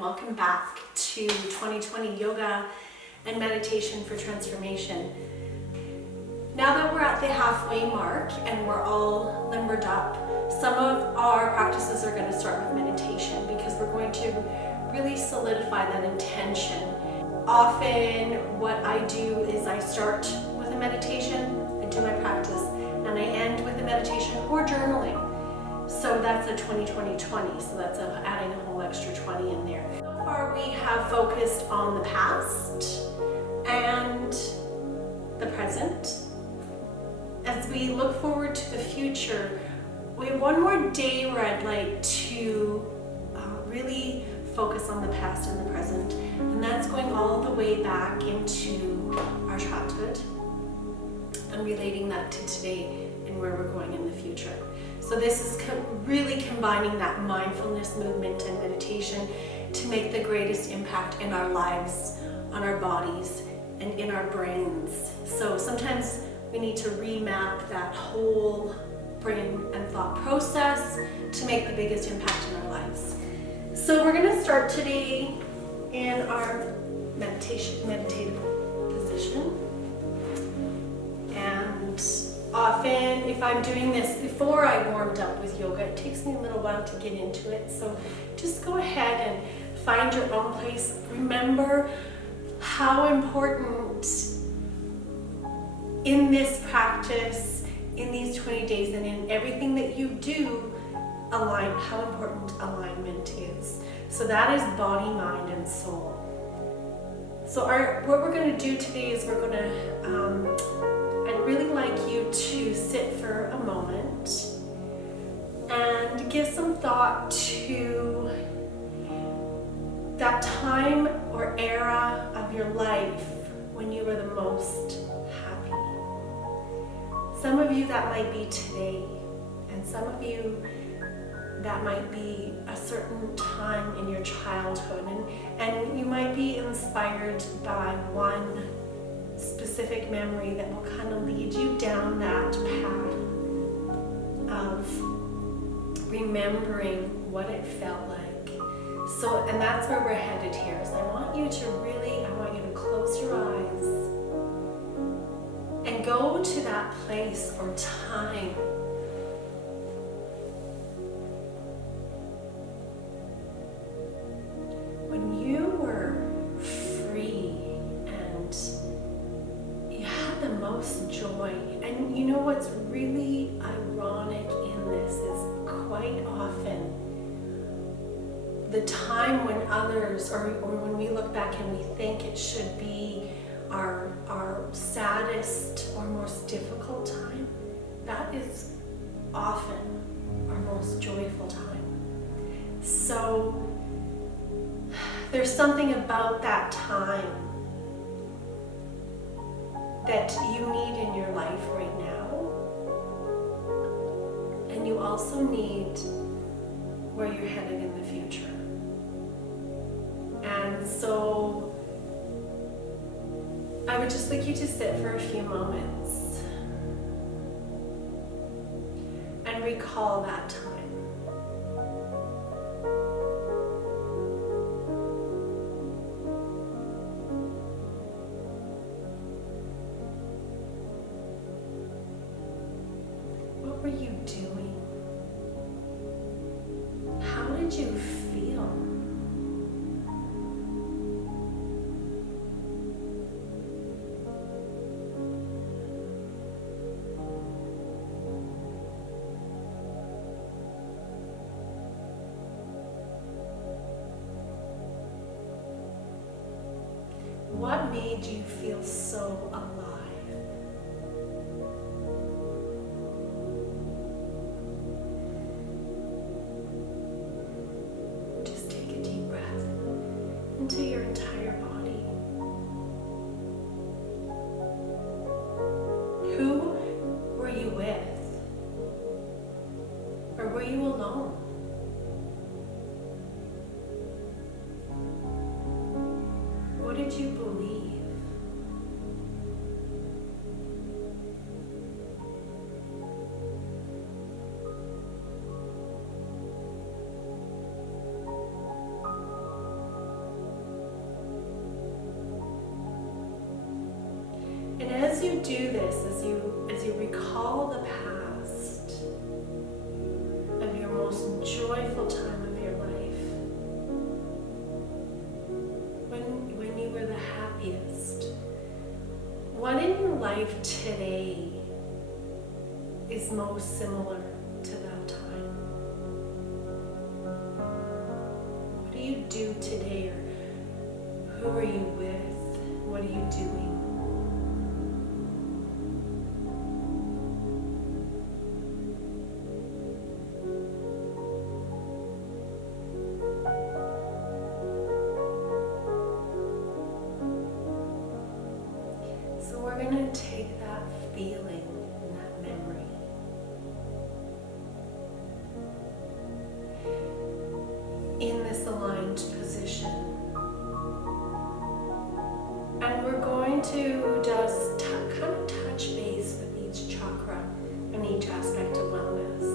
and welcome back to 2020 Yoga and Meditation for Transformation. Now that we're at the halfway mark and we're all limbered up, some of our practices are going to start with meditation because we're going to really solidify that intention. Often what I do is I start with a meditation, I do my practice, and I end with a meditation or journaling. So that's a 20-20-20, so that's adding a whole extra 20 in there. So far we have focused on the past and the present. As we look forward to the future, we have one more day where I'd like to really focus on the past and the present, and that's going all the way back into our childhood and relating that to today and where we're going in the future. So this is really combining that mindfulness movement and meditation to make the greatest impact in our lives, on our bodies, and in our brains. So sometimes we need to remap that whole brain and thought process to make the biggest impact in our lives. So we're going to start today in our meditative position. And often, if I'm doing this before I warmed up with yoga, it takes me a little while to get into it. So just go ahead and find your own place. Remember how important in this practice, in these 20 days, and in everything that you do, how important alignment is. So that is body, mind, and soul. So what we're going to do today is we're going to I'd really like you to sit for a moment and give some thought to that time or era of your life when you were the most happy. Some of you that might be today, and some of you that might be a certain time in your childhood, and you might be inspired by one specific memory that will kind of lead you down that path of remembering what it felt like. So, and that's where we're headed here. So I want you to close your eyes and go to that place or time when you were free and you had the most joy. And you know what's really ironic in this is quite often the time when others, or when we look back and we think it should be our saddest or most difficult time, that is often our most joyful time. So there's something about that time that you need in your life right now, and you also need where you're headed in the future. And so I would just like you to sit for a few moments and recall that time. What were you doing? How did you feel? What made you feel so alive? Just take a deep breath into your entire body. Who were you with? Or were you alone? What did you believe? you do this, as you recall the past of your most joyful time of your life, when you were the happiest, what in your life today is most similar to that time? What do you do today, or who are you with? What are you doing? So we're going to take that feeling and that memory in this aligned position, and we're going to just kind of touch base with each chakra and each aspect of wellness.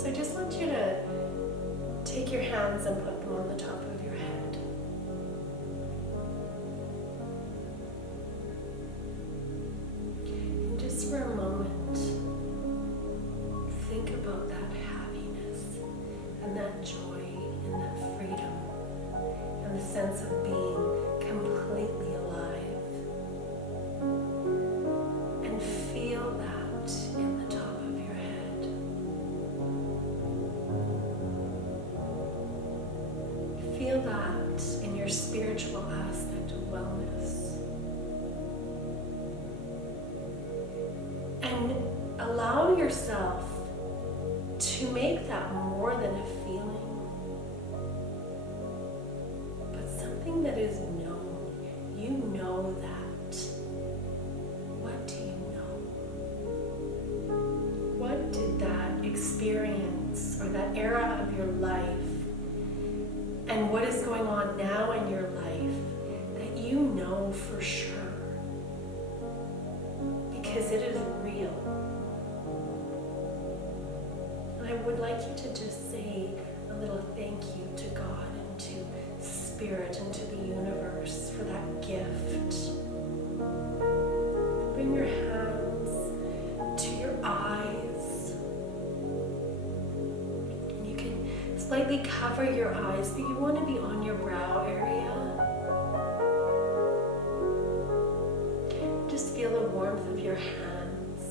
So I just want you to take your hands and put them on the top of your head. And just for a moment, think about that happiness and that joy and that freedom and the sense of being completely alive. And feel that in the top of your head. Feel that in your spiritual aspect of wellness. And allow yourself to make that more than a feeling, but something that is known. You know that. What do you know? What did that experience or that era of your life and what is going on now in your life that you know for sure? Because it is real. And I would like you to just say a little thank you to God and to Spirit and to the universe for that gift. Bring your hands to your eyes. And you can slightly cover your eyes, but you want to be on your brow area. Just feel the warmth of your hands.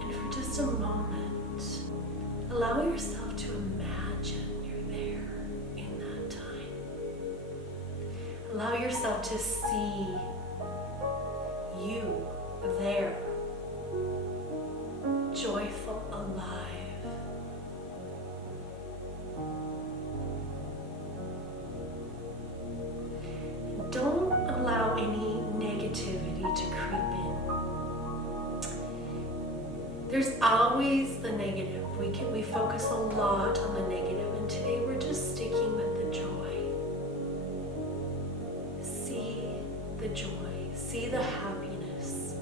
And for just a moment, allow yourself to imagine you're there in that time. Allow yourself to see you there, joyful, alive. Don't allow any negativity to creep in. There's always the negative. We focus a lot on the negative, and today we're just sticking with the joy. See the joy. See the happiness.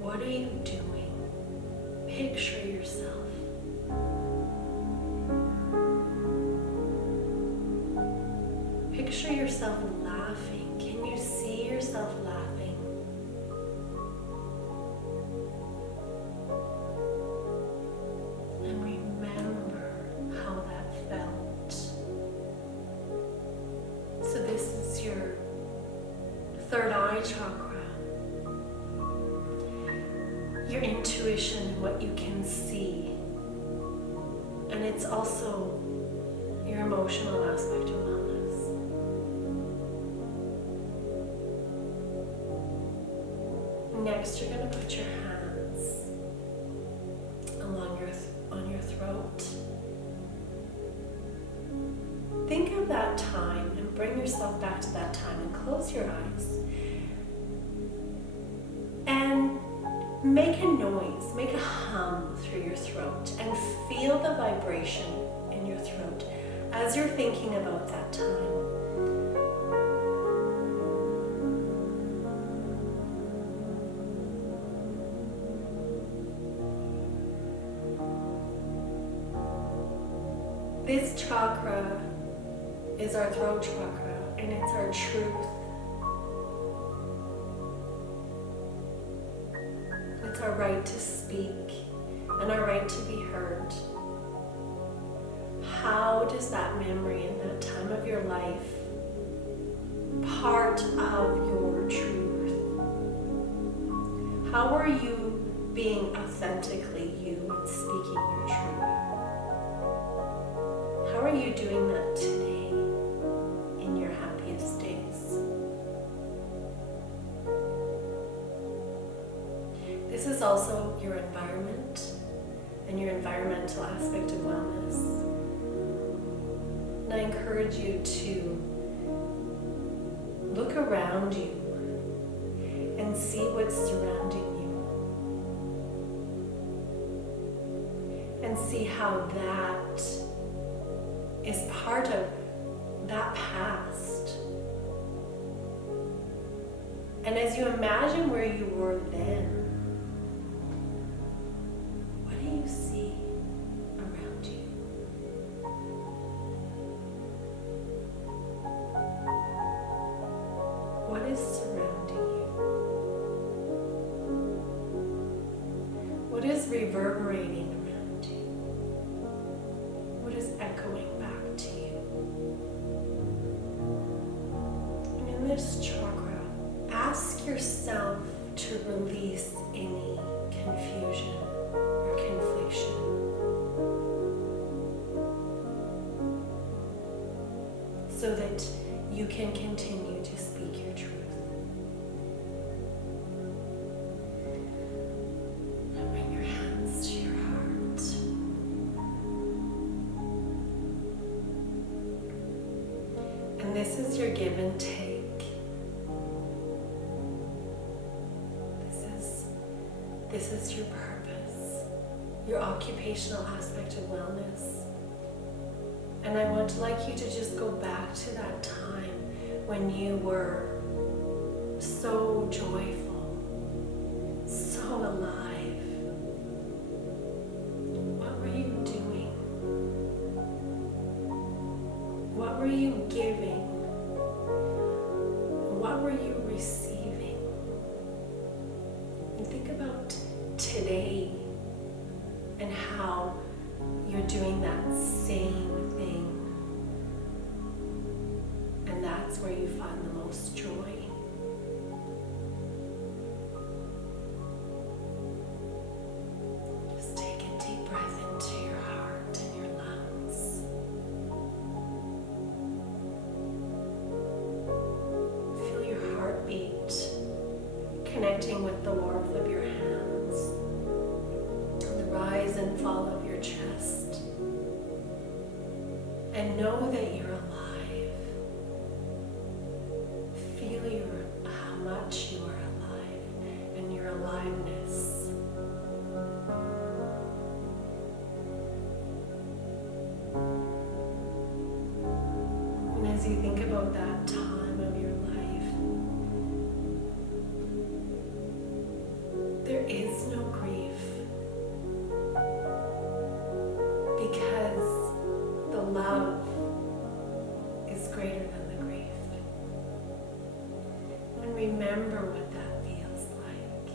What are you doing? Picture yourself. Picture yourself laughing. Can you see yourself laughing? And remember how that felt. So this is your third eye chakra. Your intuition and what you can see. And it's also your emotional aspect of wellness. Next, you're going to put your hands on your throat. Think of that time and bring yourself back to that time and close your eyes. And make a noise, make a hum through your throat and feel the vibration in your throat as you're thinking about that time. This chakra is our throat chakra. and it's our truth. It's our right to speak and our right to be heard. How does that memory in that time of your life, part of your truth, how are you being authentically you and speaking your truth? How are you doing that today in your happiest days? This is also your environment and your environmental aspect of wellness. And I encourage you to look around you and see what's surrounding you. And see how that is part of that past. And as you imagine where you were then, what do you see around you? What is surrounding you? What is reverberating around you? What is echoing back to you? And in this chakra, ask yourself to release any confusion or confliction. So that you can continue to speak your truth. Now bring your hands to your heart. And this is your give and take. This is your purpose, your occupational aspect of wellness. And I would like you to just go back to that time when you were so joyful, so alive. What were you doing? What were you giving? What were you receiving? And think about today and how you're doing that same thing. And that's where you find the most joy. Just take a deep breath into your heart and your lungs. Feel your heartbeat connecting with the warmth of your hands, the rise and fall of your chest. And know that you're alive. Feel how much you are alive and your aliveness. And as you think about that time of your life, there is no grief, because the love is greater than the grief. And remember what that feels like.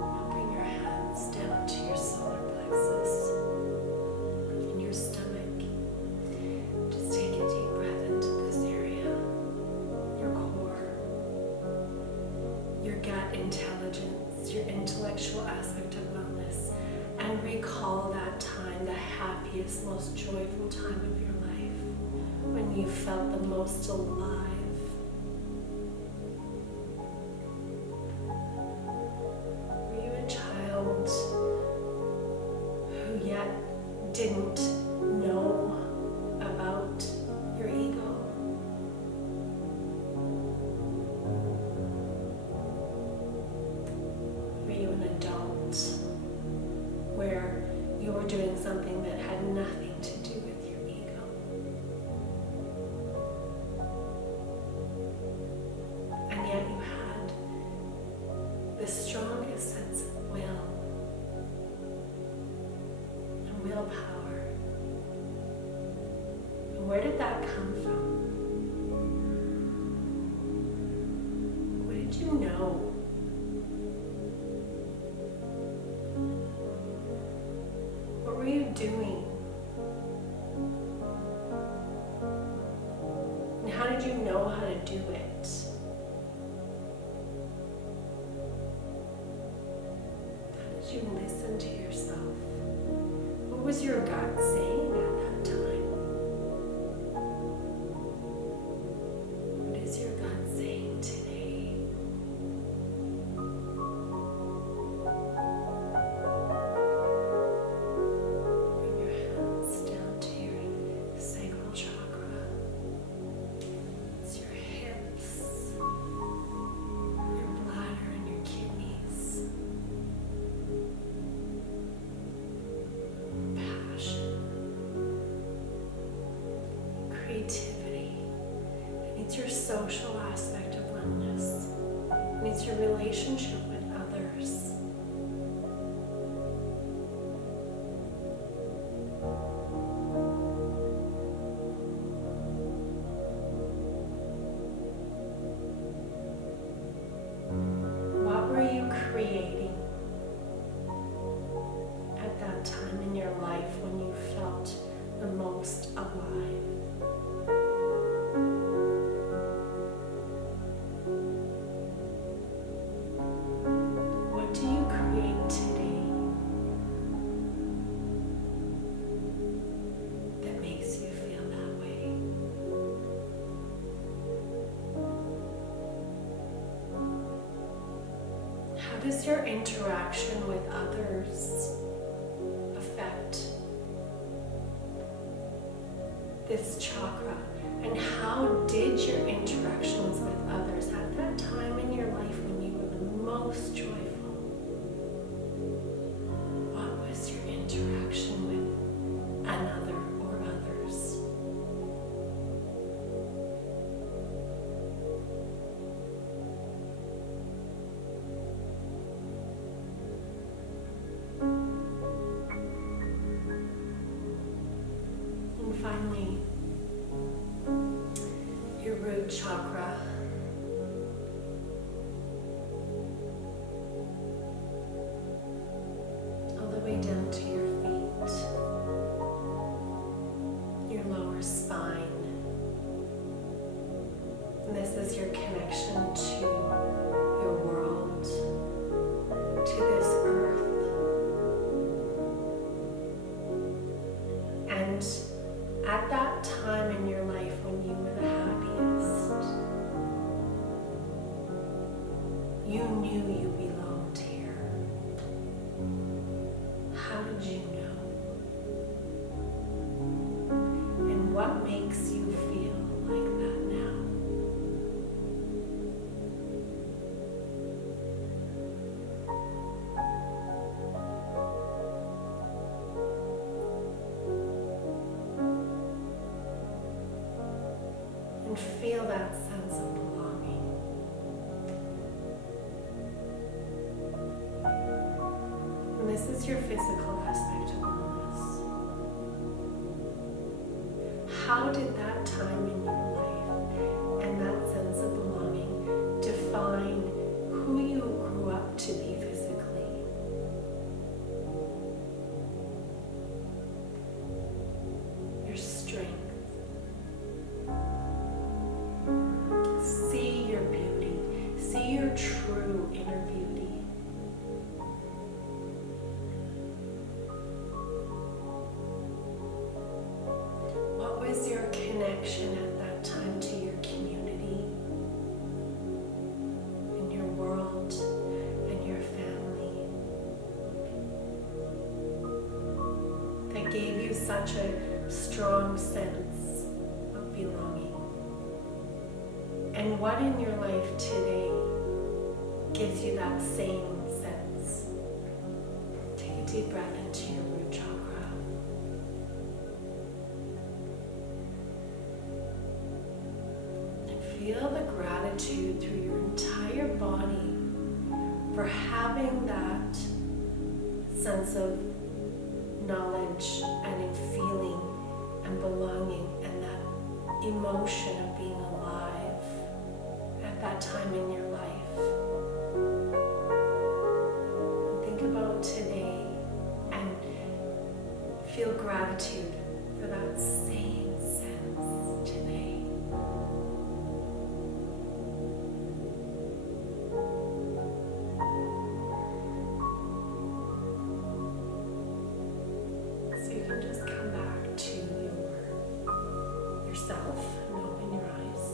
Now bring your hands down to your solar plexus and your stomach. Just take a deep breath into this area, your core, your gut intelligence, your intellectual aspect of wellness, and recall that time, the happiest, most joyful time of your life, when you felt the most alive. Were you a child who yet didn't know about your ego? Were you an adult where you were doing something that had nothing to do with your ego? And yet you had the strongest sense of will and will power. And where did that come from? What did you know? What were you doing? And how did you know how to do it? How did you listen to yourself? What was your gut saying at that time? What is your gut saying today? Bring your hands down to your sacral chakra. It's your hips, your bladder, and your kidneys. Passion, creativity. It needs your social aspect of wellness. It needs your relationship with others. What were you creating at that time in your life when you felt the most alive? What do you create today that makes you feel that way? How does your interaction with others affect this chakra? And how did your interactions with others at that time in your life when you were the most joyful? What was your interaction with another or others? And finally, your root chakra. All the way down to your feet, your lower spine. And this is your connection to your world, to this earth. And at that time in your life when you were the happiest, you knew you belonged here. How did you know? And what makes you feel like that now? And feel that sense of belonging. And this is your physical aspect of wellness. How did that time in your life and that sense of belonging define who you grew up to be physically? Your strength. See your beauty. See your true inner beauty. What was your connection at that time to your community, and your world, and your family that gave you such a strong sense of belonging? And what in your life today gives you that same sense? Take a deep breath into your root chakra. And feel the gratitude through your entire body for having that sense of knowledge and in feeling and belonging and that emotion of being alive at that time in your life. Think about today and feel gratitude for that same sense today. So you can just come back to yourself and open your eyes.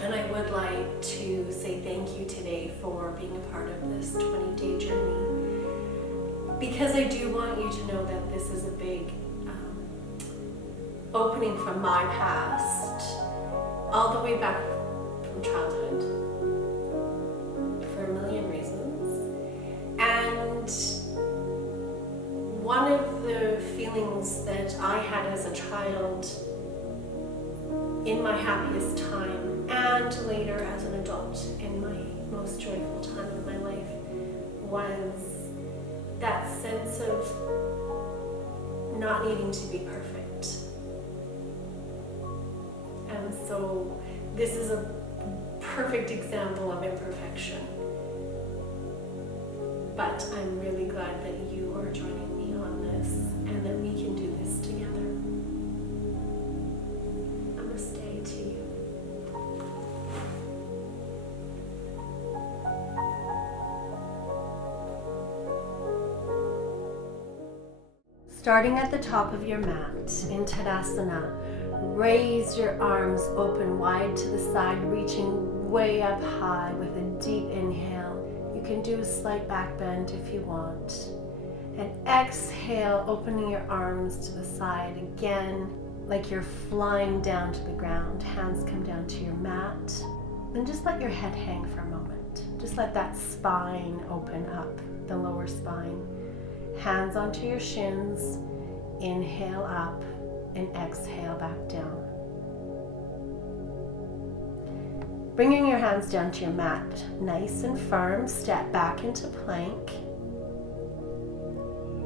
And I would like to say thank you today for being a part of this 20-day journey, because I do want you to know that this is a big opening from my past, all the way back from childhood, for a million reasons. And one of the feelings that I had as a child in my happiest time and later as an adult in my most joyful time of my life was that sense of not needing to be perfect. And so this is a perfect example of imperfection. But I'm really glad that you are joining me on this and that we can do this together. Namaste to you. Starting at the top of your mat in Tadasana, raise your arms open wide to the side, reaching way up high with a deep inhale. You can do a slight back bend if you want. And exhale, opening your arms to the side again, like you're flying down to the ground. Hands come down to your mat. And just let your head hang for a moment. Just let that spine open up, the lower spine. Hands onto your shins. Inhale up and exhale back down. Bringing your hands down to your mat, nice and firm, step back into plank.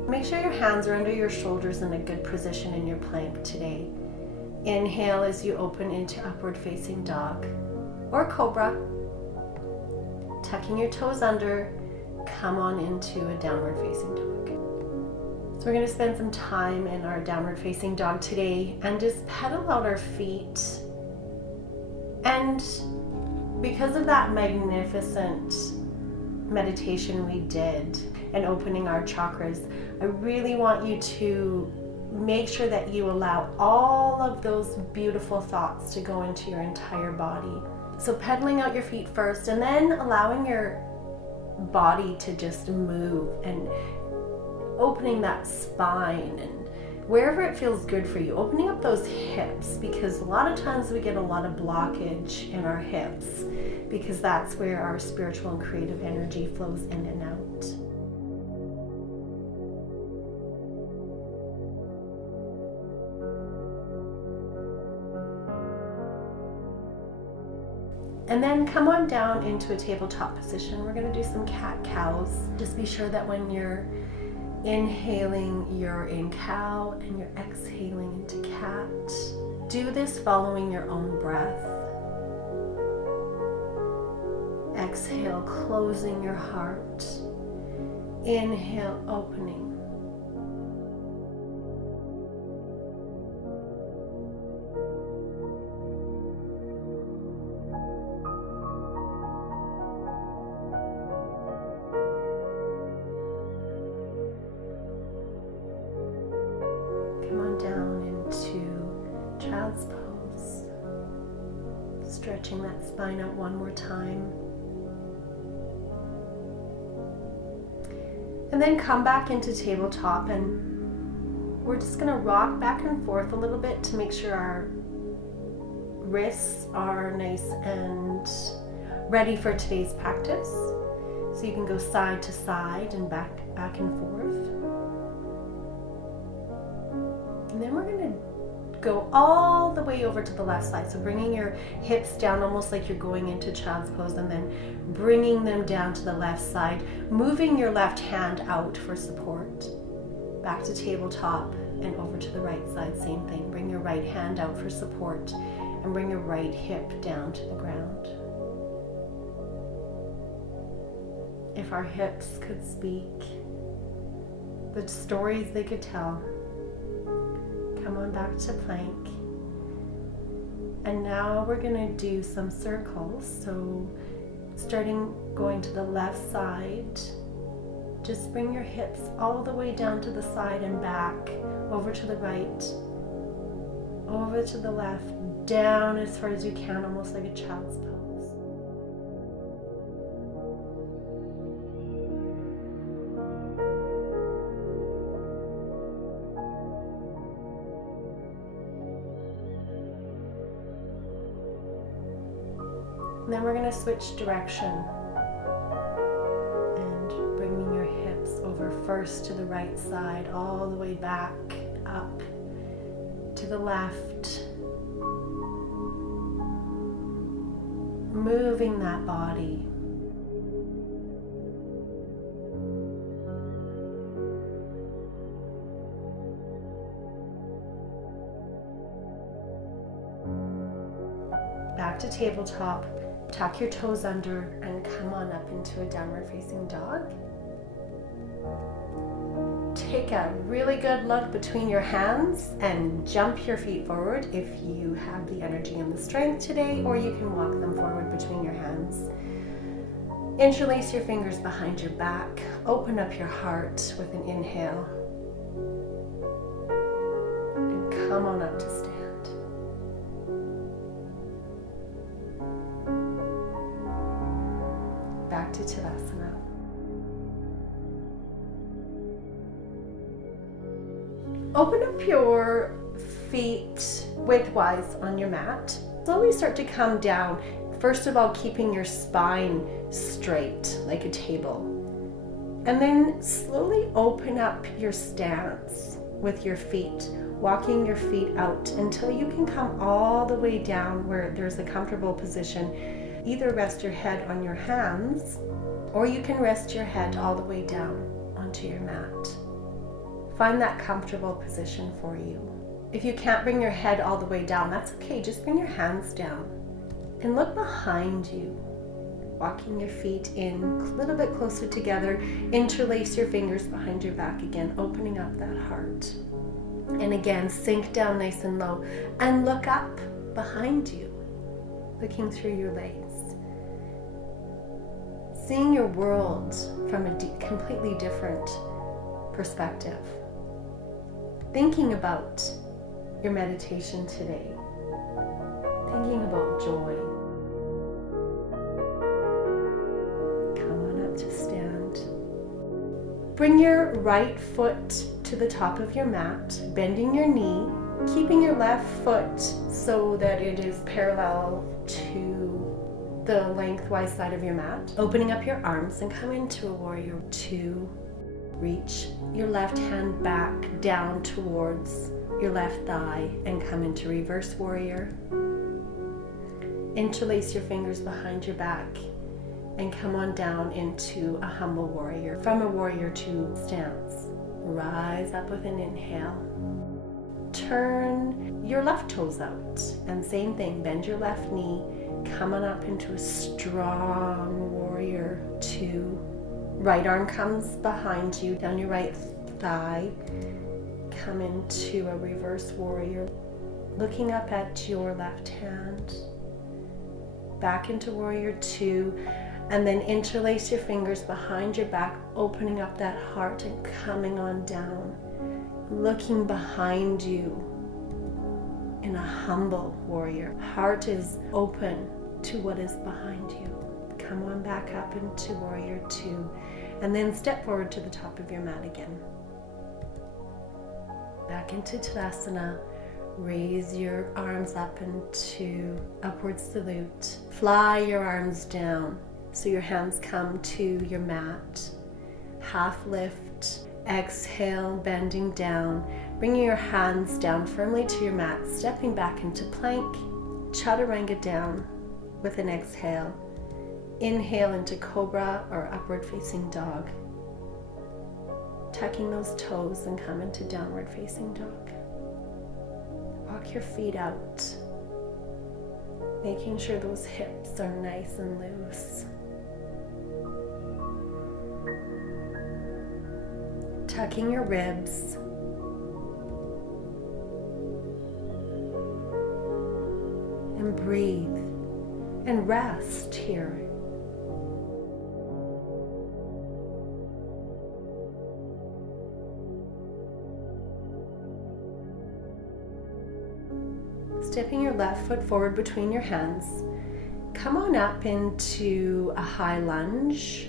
Make sure your hands are under your shoulders in a good position in your plank today. Inhale as you open into upward facing dog or cobra. Tucking your toes under, come on into a downward facing dog. So we're going to spend some time in our downward facing dog today and just pedal out our feet. And because of that magnificent meditation we did and opening our chakras, I really want you to make sure that you allow all of those beautiful thoughts to go into your entire body. So pedaling out your feet first and then allowing your body to just move and opening that spine and wherever it feels good for you, opening up those hips, because a lot of times we get a lot of blockage in our hips because that's where our spiritual and creative energy flows in and out. And then come on down into a tabletop position. We're going to do some cat-cows. Just be sure that when you're inhaling, you're in cow, and you're exhaling into cat. Do this following your own breath. Exhale, closing your heart. Inhale, opening. Down into child's pose, stretching that spine out one more time, and then come back into tabletop, and we're just going to rock back and forth a little bit to make sure our wrists are nice and ready for today's practice. So you can go side to side and back and forth. And then we're going to go all the way over to the left side. So bringing your hips down almost like you're going into child's pose, and then bringing them down to the left side, moving your left hand out for support. Back to tabletop and over to the right side, same thing. Bring your right hand out for support and bring your right hip down to the ground. If our hips could speak, the stories they could tell. Come on back to plank. And now we're going to do some circles. So starting going to the left side, just bring your hips all the way down to the side and back, over to the right, over to the left, down as far as you can, almost like a child's pose. Then we're going to switch direction and bringing your hips over first to the right side, all the way back up to the left. Moving that body. Back to tabletop. Tuck your toes under and come on up into a downward facing dog. Take a really good look between your hands and jump your feet forward if you have the energy and the strength today, or you can walk them forward between your hands. Interlace your fingers behind your back. Open up your heart with an inhale. And come on up to stand. Back to Tadasana. Open up your feet widthwise on your mat. Slowly start to come down. First of all, keeping your spine straight like a table. And then slowly open up your stance with your feet, walking your feet out until you can come all the way down where there's a comfortable position. Either rest your head on your hands, or you can rest your head all the way down onto your mat. Find that comfortable position for you. If you can't bring your head all the way down, that's okay. Just bring your hands down and look behind you. Walking your feet in a little bit closer together. Interlace your fingers behind your back again, opening up that heart. And again, sink down nice and low and look up behind you, looking through your legs. Seeing your world from a completely different perspective. Thinking about your meditation today. Thinking about joy. Come on up to stand. Bring your right foot to the top of your mat, bending your knee, keeping your left foot so that it is parallel to the lengthwise side of your mat. Opening up your arms and come into a warrior two. Reach your left hand back down towards your left thigh and come into reverse warrior. Interlace your fingers behind your back and come on down into a humble warrior. From a warrior two stance. Rise up with an inhale. Turn your left toes out and same thing, bend your left knee. Come on up into a strong warrior two. Right arm comes behind you, down your right thigh. Come into a reverse warrior. Looking up at your left hand. Back into warrior two. And then interlace your fingers behind your back, opening up that heart and coming on down. Looking behind you in a humble warrior. Heart is open to what is behind you. Come on back up into warrior two. And then step forward to the top of your mat again. Back into Tadasana. Raise your arms up into upward salute. Fly your arms down so your hands come to your mat. Half lift. Exhale, bending down. Bringing your hands down firmly to your mat. Stepping back into plank. Chaturanga down with an exhale. Inhale into cobra or upward facing dog. tucking those toes and come into downward facing dog. Walk your feet out, making sure those hips are nice and loose. Tucking your ribs. And breathe and rest here. Stepping your left foot forward between your hands, come on up into a high lunge.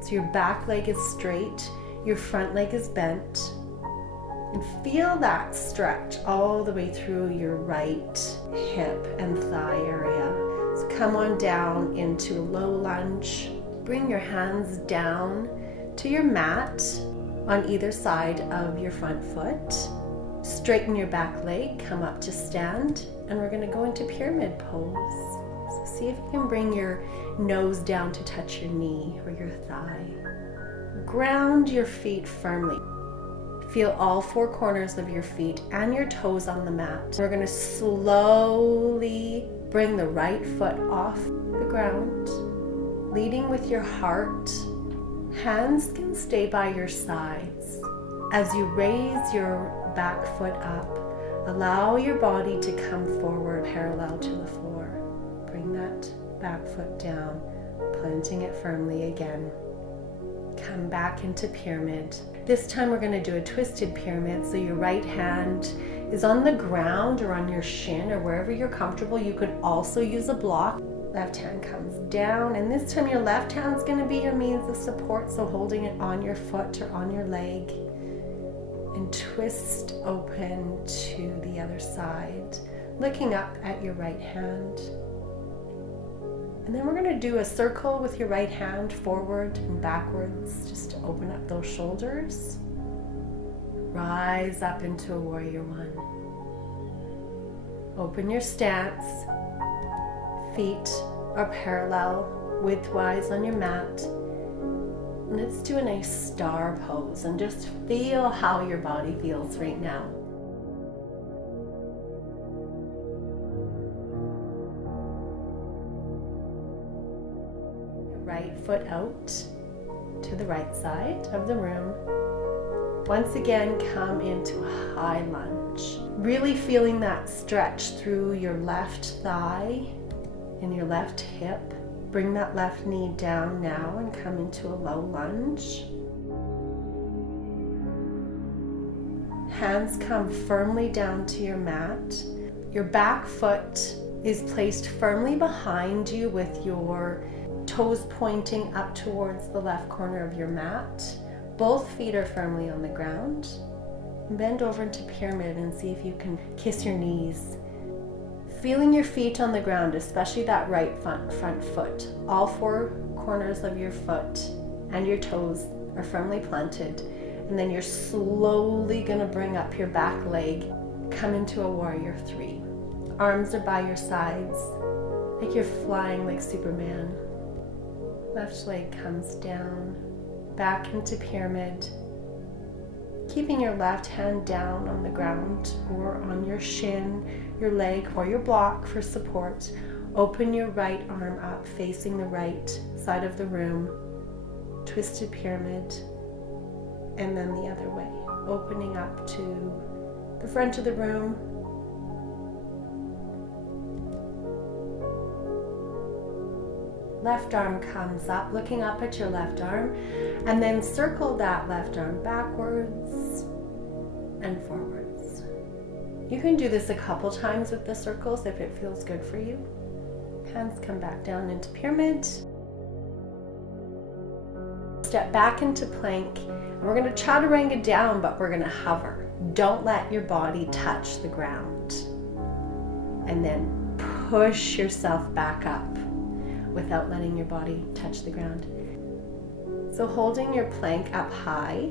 So your back leg is straight, your front leg is bent. And feel that stretch all the way through your right hip and thigh area. So come on down into a low lunge. Bring your hands down to your mat on either side of your front foot. Straighten your back leg, come up to stand, and we're going to go into pyramid pose. So see if you can bring your nose down to touch your knee or your thigh. Ground your feet firmly. Feel all four corners of your feet and your toes on the mat. We're going to slowly bring the right foot off the ground, leading with your heart. Hands can stay by your sides. As you raise your back foot up, allow your body to come forward parallel to the floor. Bring that back foot down, planting it firmly again. Come back into pyramid. This time we're going to do a twisted pyramid, so your right hand is on the ground or on your shin or wherever you're comfortable. You could also use a block. Left hand comes down, and this time your left hand's going to be your means of support, so holding it on your foot or on your leg. And twist open to the other side, looking up at your right hand. And then we're going to do a circle with your right hand forward and backwards, just to open up those shoulders. Rise up into a warrior one. Open your stance. Feet are parallel widthwise on your mat. Let's do a nice star pose and just feel how your body feels right now. Right foot out to the right side of the room. Once again, come into a high lunge. Really feeling that stretch through your left thigh and your left hip. Bring that left knee down now and come into a low lunge. Hands come firmly down to your mat. Your back foot is placed firmly behind you with your toes pointing up towards the left corner of your mat. Both feet are firmly on the ground. Bend over into pyramid and see if you can kiss your knees. Feeling your feet on the ground, especially that right front foot. All four corners of your foot and your toes are firmly planted. And then you're slowly going to bring up your back leg. Come into a warrior three. Arms are by your sides, like you're flying like Superman. Left leg comes down, back into pyramid. Keeping your left hand down on the ground or on your shin, your leg, or your block for support. Open your right arm up, facing the right side of the room. Twisted pyramid, and then the other way. Opening up to the front of the room. Left arm comes up, looking up at your left arm, and then circle that left arm backwards and forwards. You can do this a couple times with the circles if it feels good for you. Hands come back down into pyramid. Step back into plank. We're going to chaturanga down, but we're going to hover. Don't let your body touch the ground. And then push yourself back up without letting your body touch the ground. So holding your plank up high,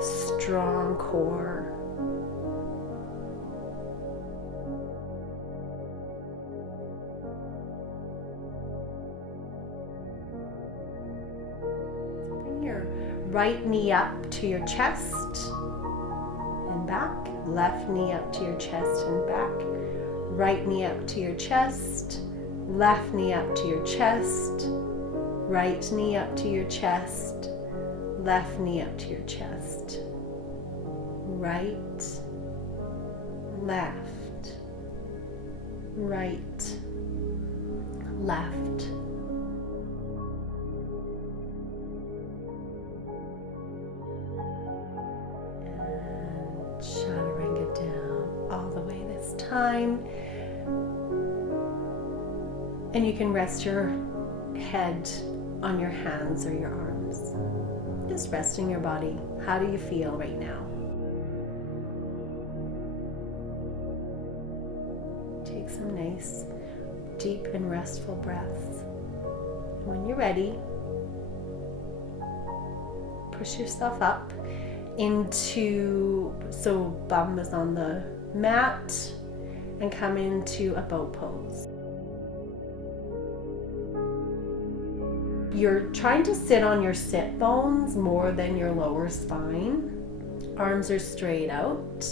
strong core. Bring your right knee up to your chest and back. Left knee up to your chest and back. Right knee up to your chest. Left knee up to your chest. Right knee up to your chest. Left knee up to your chest. Right, left, right, left. And chaturanga down all the way this time. And you can rest your head on your hands or your arms. Just resting your body. How do you feel right now? Take some nice, deep and restful breaths. When you're ready, push yourself up into, so bum is on the mat, and come into a boat pose. You're trying to sit on your sit bones more than your lower spine. Arms are straight out,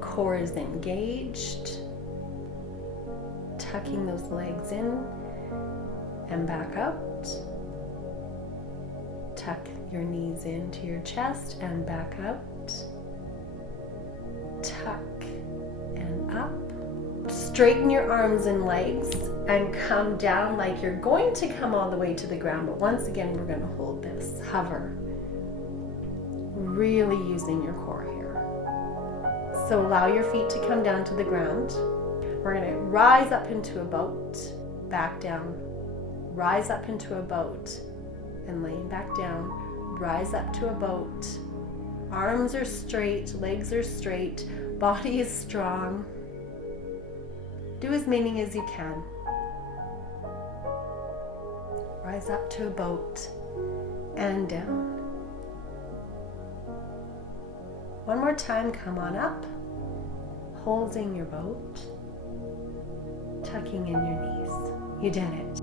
core is engaged. Tucking those legs in and back out. Tuck your knees into your chest and back out. Tuck and up. Straighten your arms and legs and come down like you're going to come all the way to the ground, but once again we're going to hold this. Hover. Really using your core here. So allow your feet to come down to the ground. We're going to rise up into a boat, back down, rise up into a boat, and laying back down, rise up to a boat. Arms are straight, legs are straight, body is strong. Do as many as you can. Rise up to a boat and down. One more time, come on up, holding your boat. Tucking in your knees. You did it.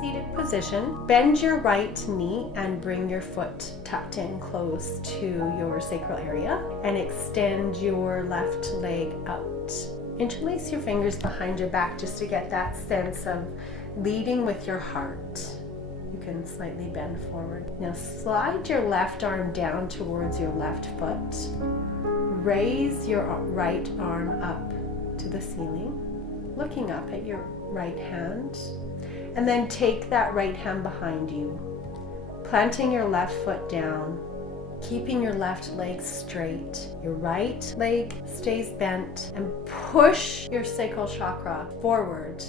Seated position. Bend your right knee and bring your foot tucked in close to your sacral area and extend your left leg out. Interlace your fingers behind your back just to get that sense of leading with your heart. You can slightly bend forward. Now slide your left arm down towards your left foot. Raise your right arm up to the ceiling, looking up at your right hand, and then take that right hand behind you, planting your left foot down, keeping your left leg straight. Your right leg stays bent, and push your sacral chakra forward.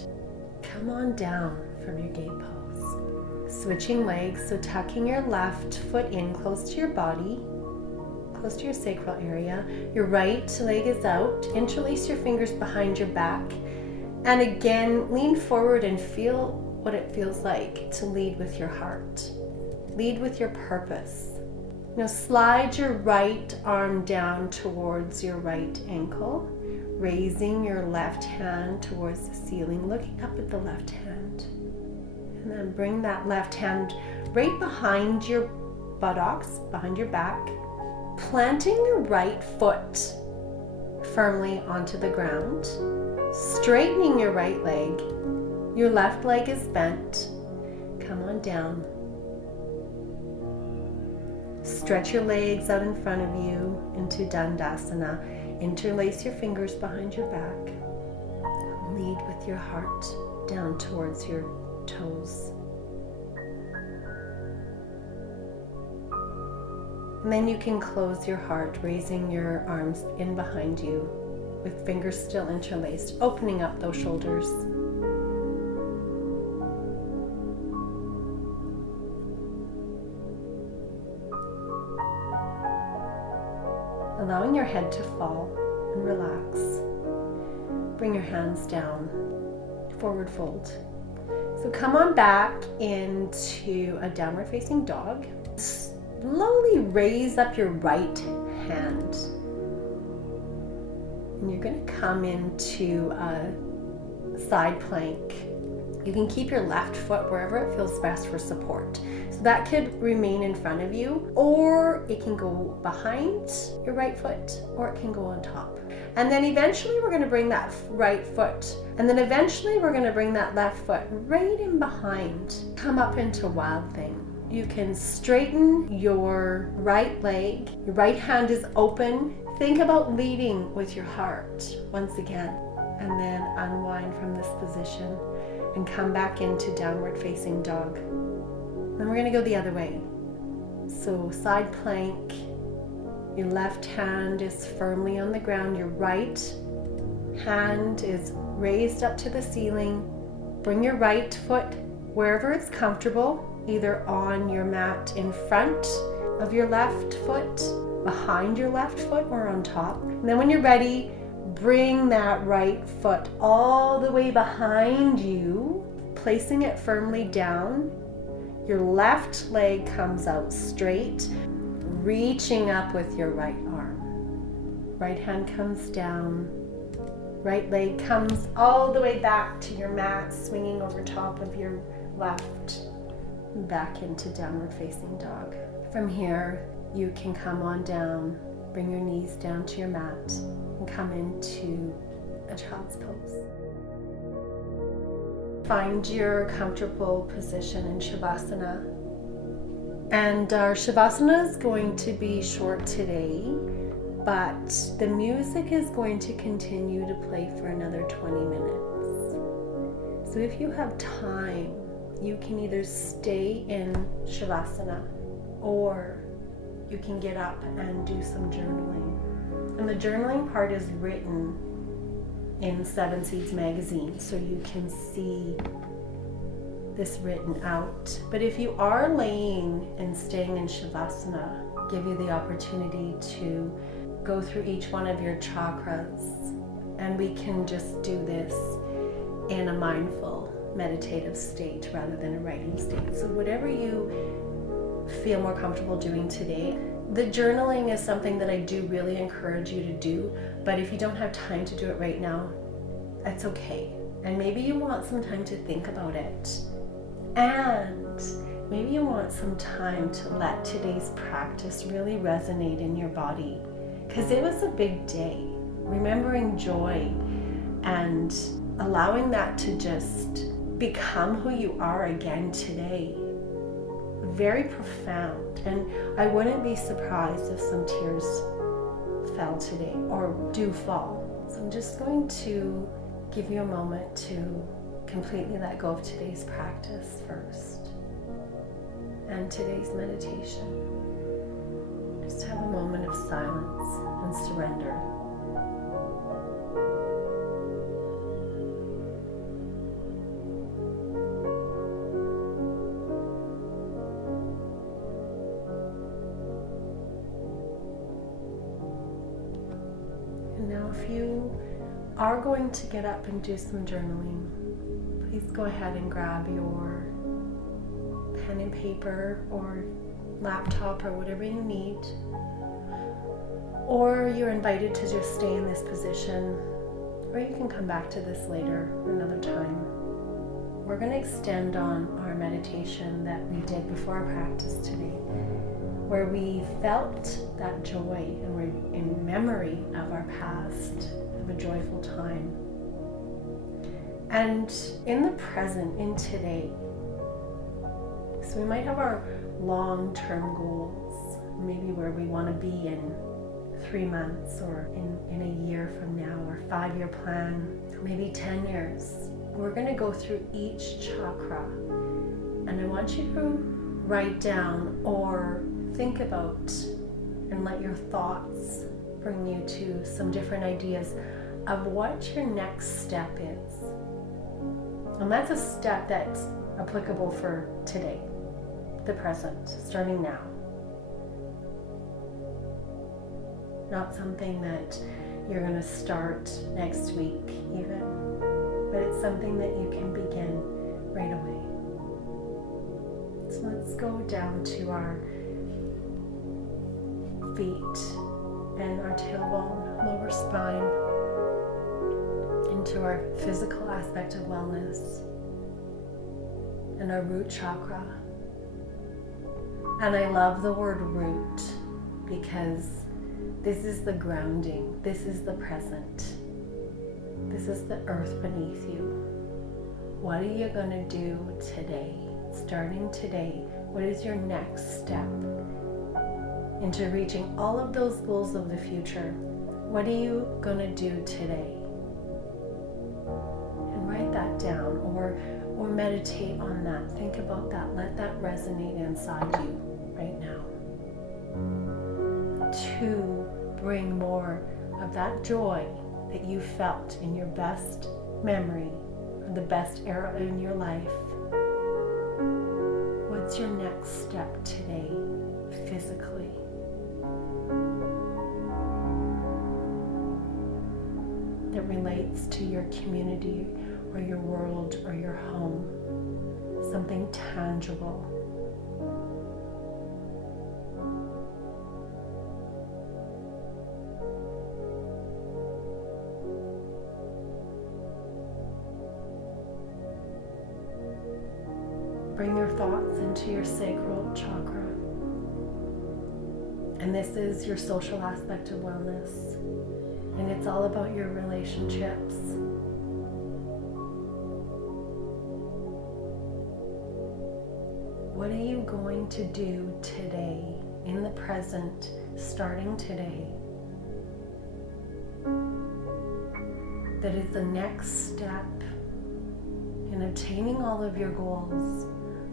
Come on down from your gate pose. Switching legs, so tucking your left foot in close to your body, close to your sacral area. Your right leg is out. Interlace your fingers behind your back. And again, lean forward and feel what it feels like to lead with your heart. Lead with your purpose. Now slide your right arm down towards your right ankle, raising your left hand towards the ceiling, looking up at the left hand. And then bring that left hand right behind your buttocks, behind your back, planting your right foot firmly onto the ground. Straightening your right leg. Your left leg is bent. Come on down. Stretch your legs out in front of you into Dandasana. Interlace your fingers behind your back. Lead with your heart down towards your toes. And then you can close your heart, raising your arms in behind you with fingers still interlaced, opening up those shoulders. Allowing your head to fall and relax. Bring your hands down, forward fold. So come on back into a downward facing dog. Slowly raise up your right hand. And you're going to come into a side plank. You can keep your left foot wherever it feels best for support. So that could remain in front of you, or it can go behind your right foot, or it can go on top. And then eventually we're going to bring that right foot, and then eventually we're going to bring that left foot right in behind. Come up into Wild Thing. You can straighten your right leg. Your right hand is open. Think about leading with your heart once again, and then unwind from this position and come back into downward facing dog. Then we're going to go the other way. So side plank. Your left hand is firmly on the ground. Your right hand is raised up to the ceiling. Bring your right foot wherever it's comfortable, either on your mat in front of your left foot, behind your left foot, or on top. And then when you're ready, bring that right foot all the way behind you, placing it firmly down. Your left leg comes out straight, reaching up with your right arm. Right hand comes down. Right leg comes all the way back to your mat, swinging over top of your left, back into downward facing dog. From here, you can come on down, bring your knees down to your mat, and come into a child's pose. Find your comfortable position in Shavasana. And our Shavasana is going to be short today, but the music is going to continue to play for another 20 minutes. So if you have time, you can either stay in Shavasana or you can get up and do some journaling. And the journaling part is written in Seven Seeds magazine, so you can see this written out. But if you are laying and staying in Shavasana, give you the opportunity to go through each one of your chakras, and we can just do this in a mindful meditative state rather than a writing state. So whatever you feel more comfortable doing today. The journaling is something that I do really encourage you to do, but if you don't have time to do it right now, that's okay. And maybe you want some time to think about it. And maybe you want some time to let today's practice really resonate in your body, because it was a big day. Remembering joy and allowing that to just become who you are again today. Very profound, and I wouldn't be surprised if some tears fell today or do fall. So I'm just going to give you a moment to completely let go of today's practice first and today's meditation. Just have a moment of silence and surrender. And now if you are going to get up and do some journaling, please go ahead and grab your pen and paper or laptop or whatever you need. Or you're invited to just stay in this position, or you can come back to this later, another time. We're going to extend on our meditation that we did before our practice today, where we felt that joy and we're in memory of our past, of a joyful time. And in the present, in today, so we might have our long-term goals, maybe where we want to be in 3 months or in a year from now, or 5-year plan, or maybe 10 years. We're going to go through each chakra, and I want you to write down or think about and let your thoughts bring you to some different ideas of what your next step is. And that's a step that's applicable for today, the present, starting now. Not something that you're going to start next week even, but it's something that you can begin right away. So let's go down to our feet and our tailbone, lower spine, into our physical aspect of wellness and our root chakra. And I love the word root because this is the grounding. This is the present. This is the earth beneath you. What are you going to do today? Starting today, what is your next step into reaching all of those goals of the future? What are you going to do today? And write that down or meditate on that. Think about that. Let that resonate inside you right now. To bring more of that joy that you felt in your best memory, or the best era in your life. What's your next step today, physically? That relates to your community or your world or your home. Something tangible. Bring your thoughts into your sacral chakra. And this is your social aspect of wellness. And it's all about your relationships. What are you going to do today, in the present, starting today, that is the next step in obtaining all of your goals?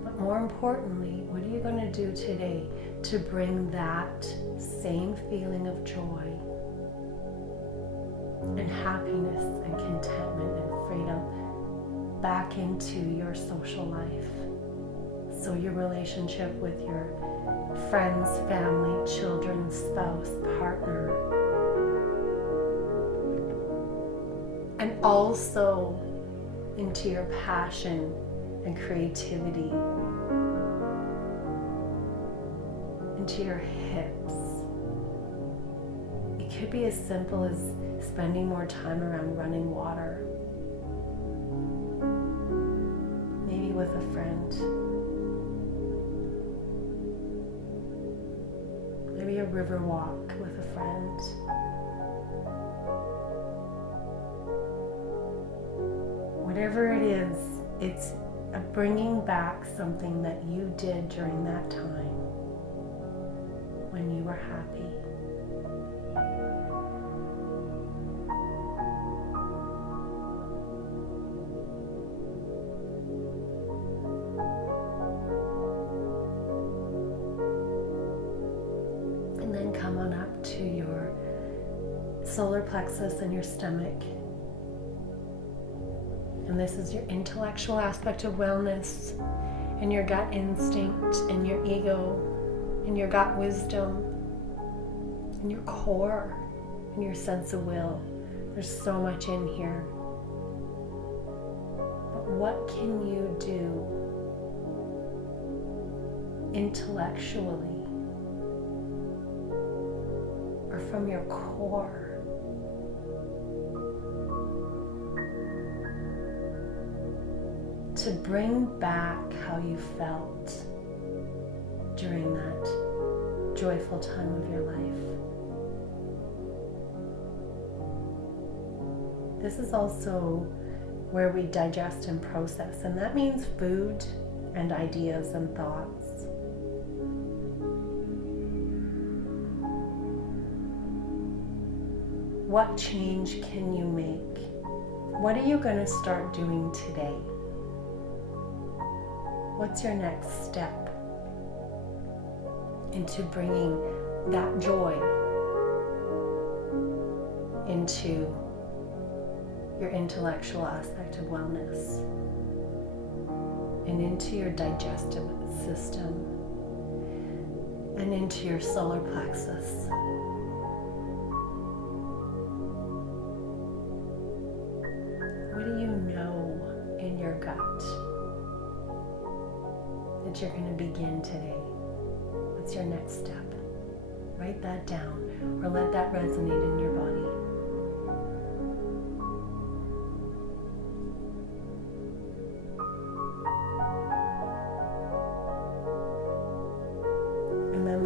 But more importantly, what are you going to do today to bring that same feeling of joy and happiness and contentment and freedom back into your social life? So your relationship with your friends, family, children, spouse, partner, and also into your passion and creativity, into your hips. It could be as simple as spending more time around running water, maybe with a friend, maybe a river walk with a friend. Whatever it is, it's bringing back something that you did during that time when you were happy. And then come on up to your solar plexus and your stomach. And this is your intellectual aspect of wellness, and your gut instinct, and your ego, and your gut wisdom, and your core, and your sense of will. There's so much in here. But what can you do intellectually or from your core to bring back how you felt during that joyful time of your life? This is also where we digest and process, and that means food and ideas and thoughts. What change can you make? What are you going to start doing today? What's your next step into bringing that joy into your intellectual aspect of wellness and into your digestive system and into your solar plexus? What do you know in your gut that you're going to begin today? What's your next step? Write that down or let that resonate in your body.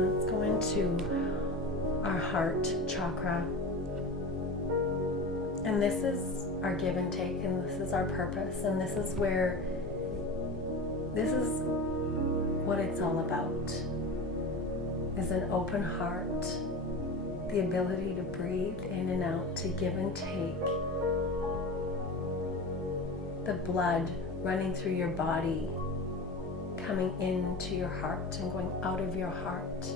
Let's go into our heart chakra. And this is our give and take, and this is our purpose, and this is what it's all about, is an open heart, the ability to breathe in and out, to give and take, the blood running through your body, coming into your heart and going out of your heart.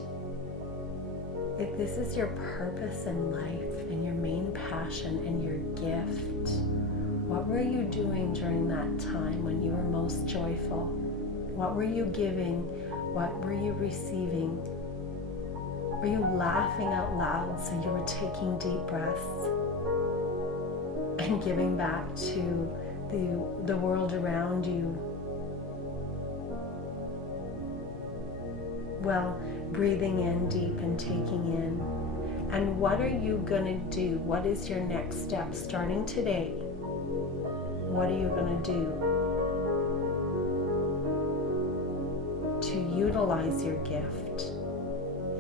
If this is your purpose in life and your main passion and your gift, what were you doing during that time when you were most joyful? What were you giving? What were you receiving? Were you laughing out loud so you were taking deep breaths and giving back to the world around you? Well, breathing in deep and taking in. And what are you going to do? What is your next step starting today? What are you going to do to utilize your gift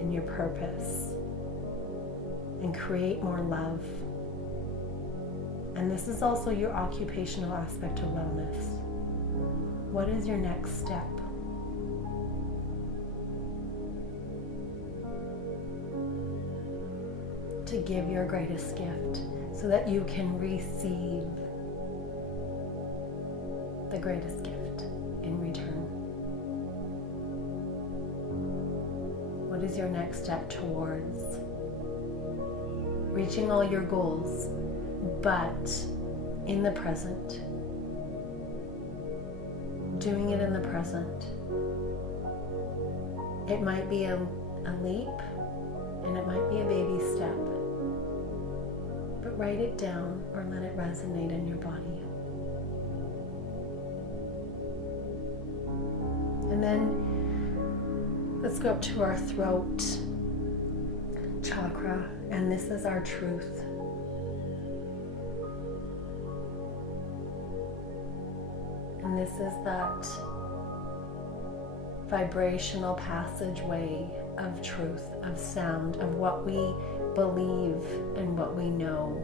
and your purpose and create more love? And this is also your occupational aspect of wellness. What is your next step? To give your greatest gift so that you can receive the greatest gift in return. What is your next step towards reaching all your goals, but in the present? Doing it in the present. It might be a leap, and it might be a baby step. But write it down or let it resonate in your body. And then let's go up to our throat chakra, and this is our truth. And this is that vibrational passageway of truth, of sound, of what we believe and what we know,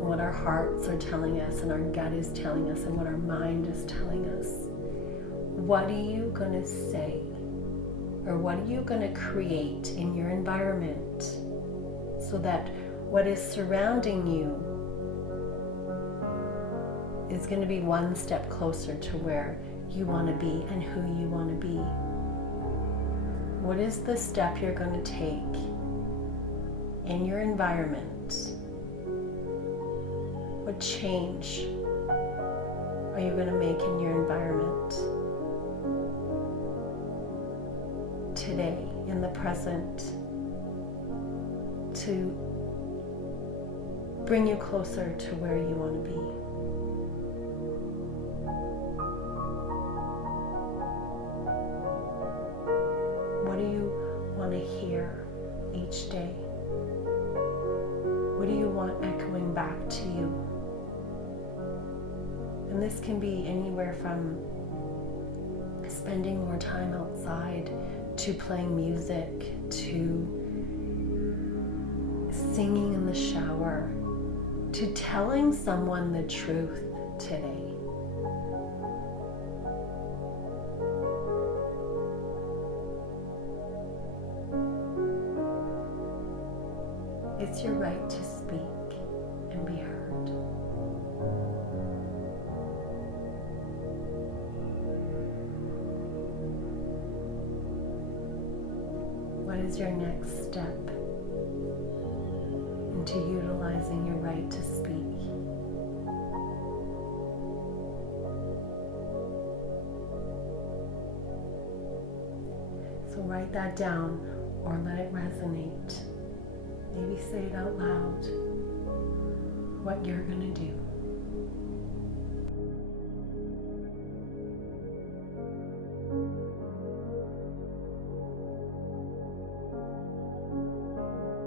what our hearts are telling us and our gut is telling us and what our mind is telling us. What are you going to say, or what are you going to create in your environment so that what is surrounding you is going to be one step closer to where you want to be and who you want to be? What is the step you're going to take in your environment? What change are you going to make in your environment today, in the present, to bring you closer to where you want to be? What do you want to hear each day? What do you want echoing back to you? And this can be anywhere from spending more time outside, to playing music, to singing in the shower, to telling someone the truth today. It's your right to speak and be heard. What is your next step into utilizing your right to speak? So write that down or let it resonate. Maybe say it out loud, what you're going to do.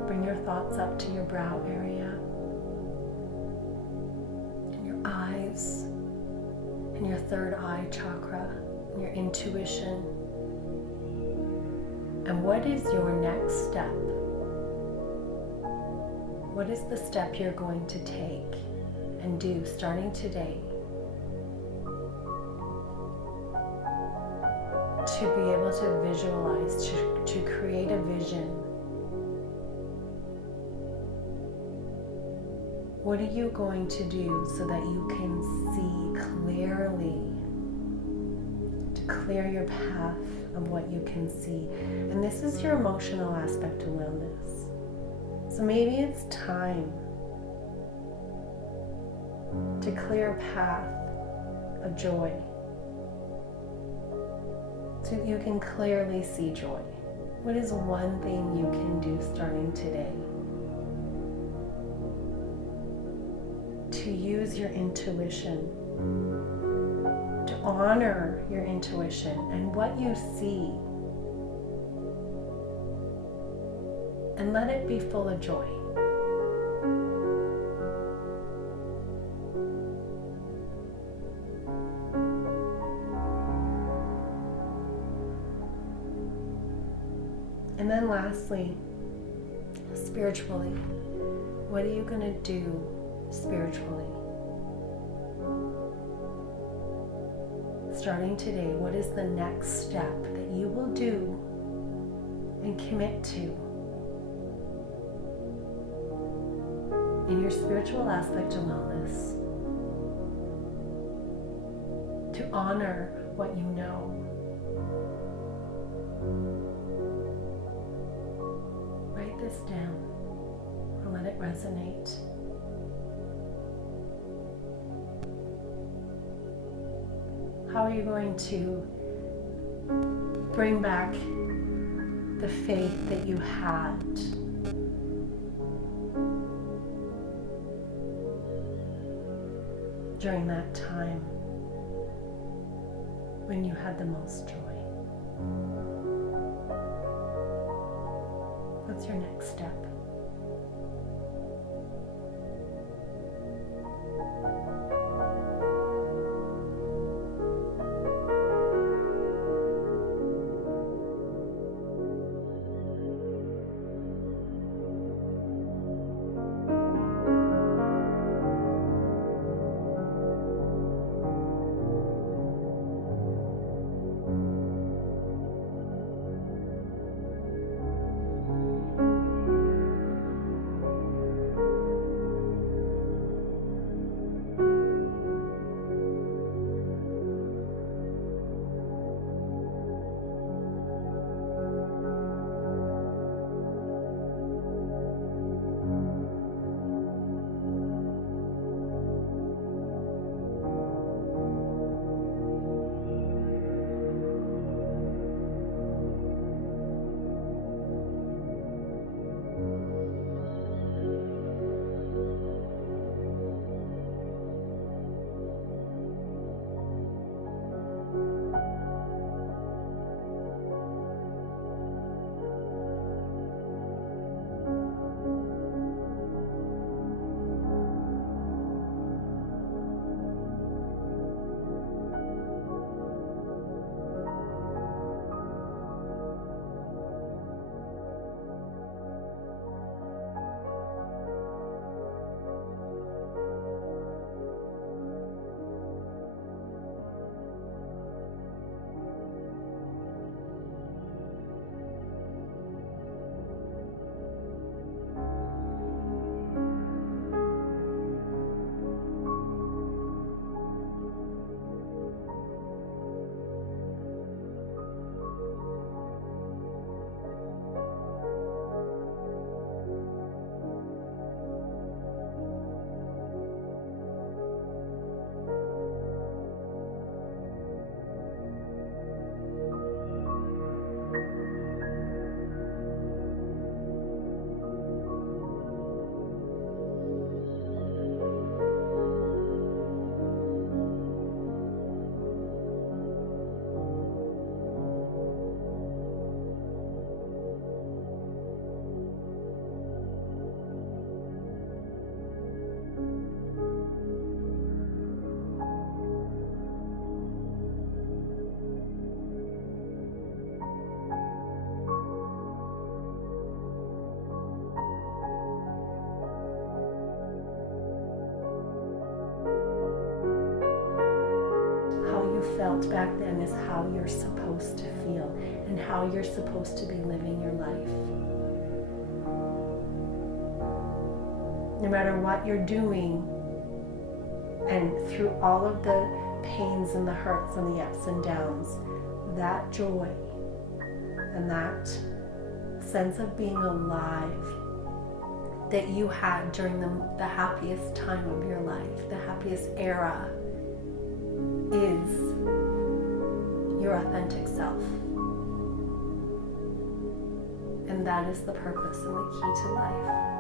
Bring your thoughts up to your brow area, and your eyes, and your third eye chakra, and your intuition. And what is your next step? What is the step you're going to take and do starting today to be able to visualize, to create a vision? What are you going to do so that you can see clearly, to clear your path of what you can see? And this is your emotional aspect of wellness. So maybe it's time to clear a path of joy so that you can clearly see joy. What is one thing you can do starting today to use your intuition, to honor your intuition and what you see, and let it be full of joy? And then lastly, spiritually, what are you going to do spiritually? Starting today, what is the next step that you will do and commit to in your spiritual aspect of wellness to honor what you know? Write this down and let it resonate. How are you going to bring back the faith that you had during that time when you had the most joy? What's your next step? you felt back then is how you're supposed to feel and how you're supposed to be living your life. No matter what you're doing, and through all of the pains and the hurts and the ups and downs, that joy and that sense of being alive that you had during the happiest time of your life, the happiest era, is your authentic self. And that is the purpose and the key to life.